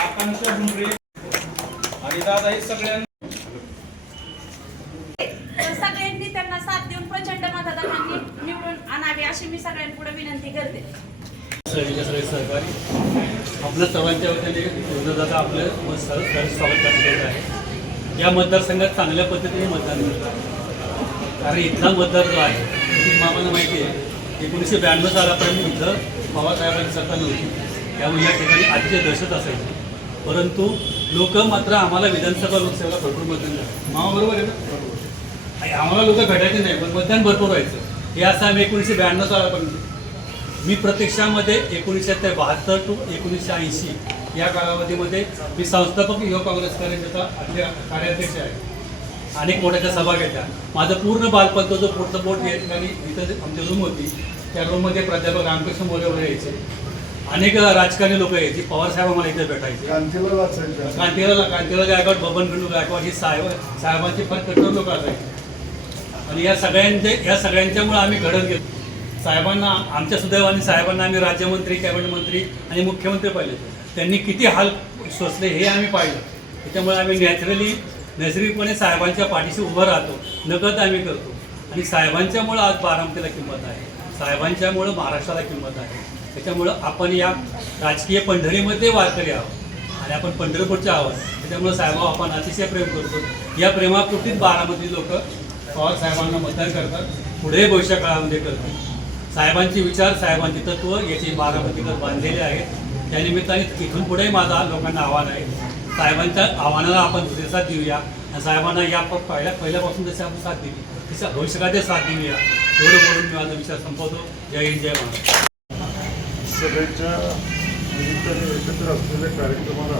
आकांक्षा भुमरे आणि दादा हे सगळ्यांना तर सगळ्यांनी त्यांना साथ देऊन प्रचंड मतदारांनी निवडून आणावे अशी मी सगळ्यांपुढे विनंती करते. सगळे सहकारी. आपलं सर्वांच्या वतीने विरोधाचा आपलं मत स्वागत करण्यात येत आहे. या मतदारसंघात चांगल्या पद्धतीने मतदान मिळतं कारण इथला मतदार जो आहे मामाला माहिती आहे एकोणीसशे ब्याण्णव सालापर्यंत इथं बाबासाहेबांची सत्ता नव्हती. त्यामुळे या ठिकाणी अतिशय दहशत असायची. परंतु लोक मात्र आम्हाला विधानसभा लोकसेवेला भरपूर मतदान मामाबरोबर मामा बरोबर आहे ना? आम्हाला लोक भेटायचे नाही पण मतदान भरपूर व्हायचं. हे असं आम्ही एकोणीसशे ब्याण्णव सालापर्यंत मी प्रत्यक्षामध्ये एकोणीसशे ते बहात्तर टू एकोणीसशे ऐंशी या कालावधीमध्ये मी संस्थापक युवा काँग्रेस कार्यकर्ता कार्याध्यक्ष आहे. अनेक मोठ्या सभा घेतल्या. माझं पूर्ण बालपण जो पुढचं बोट या ठिकाणी इथं आमची रूम होती त्या रूममध्ये प्राध्यापक रामकृष्ण मोरे वगैरे यायचे. अनेक राजकारणी लोक यायची. पवारसाहेब आम्हाला इथे भेटायचे. कांतीला कांतीला गायकवाड बबन खंडू गायकवाड ही साहेब साहेबांची फार कठोर लोक असायचे. आणि या सगळ्यांचे या सगळ्यांच्यामुळे आम्ही घडत गेलो साहेबांना आमच्या सुदैवाने साहेबांना आम्ही राज्यमंत्री कॅबिनेट मंत्री आणि मुख्यमंत्री पाहिले. त्यांनी किती हाल सोसले हे आम्ही पाहिलं. त्याच्यामुळे आम्ही नॅचरली नैसर्गिकपणे साहेबांच्या पाठीशी उभं राहतो नगद आम्ही करतो. आणि साहेबांच्यामुळं आज बारामतीला किंमत आहे. साहेबांच्यामुळं महाराष्ट्राला किंमत आहे. त्याच्यामुळं आपण या राजकीय पंढरीमध्ये वारकरी आहोत. आणि आपण पंढरपूरच्या आहोत. त्याच्यामुळं साहेबांवर आपण अतिशय प्रेम करतो. या प्रेमापोटीच बारामती लोक पवार साहेबांना मतदान करतात पुढे भविष्य काळामध्ये करतात. साहेबांचे विचार साहेबांची तत्व याची बारामतीकर बांधलेले आहेत. त्यानिमित्ताने इथून पुढे माझा लोकांना आव्हान आहे. साहेबांच्या आव्हानाला आपण प्रतिसाद देऊया. आणि साहेबांना या प- पहिल्या पहिल्यापासून जशी आपण साथ दिली तशा भविष्यकाळात साथ देऊया. एवढं बोलून मी माझा विचार संपवतो. जय हिंद जय महाराज सगळ्यांच्या निमित्ताने एकत्र असलेल्या कार्यक्रमाला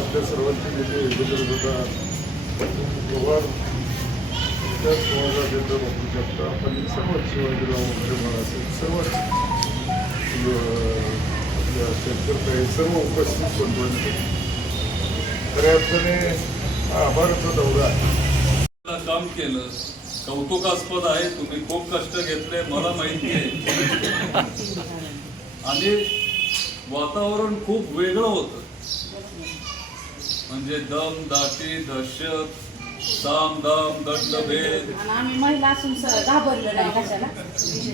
आपल्या सर्वांचे नेते एकत्र होतात. पवार त्याच पवार राजेंद्र बापू जगताप आणि सर्वच शिवाजीराव वगैरे असेल सर्वच आपल्या शेतकरी सर्व उपस्थित बनवले खऱ्या अर्थाने आभाराचा दौरा आहे काम केलं. कौतुकास्पद आहे. तुम्ही खूप कष्ट घेतले. मला माहिती आहे. आणि वातावरण खूप वेगळं होतं. म्हणजे दम दाटी दहशत साम दाम दंड भेद. आणि आम्ही महिला असून स- घाबरलो नाही कशाला?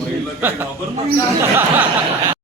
महिला काही घाबरतात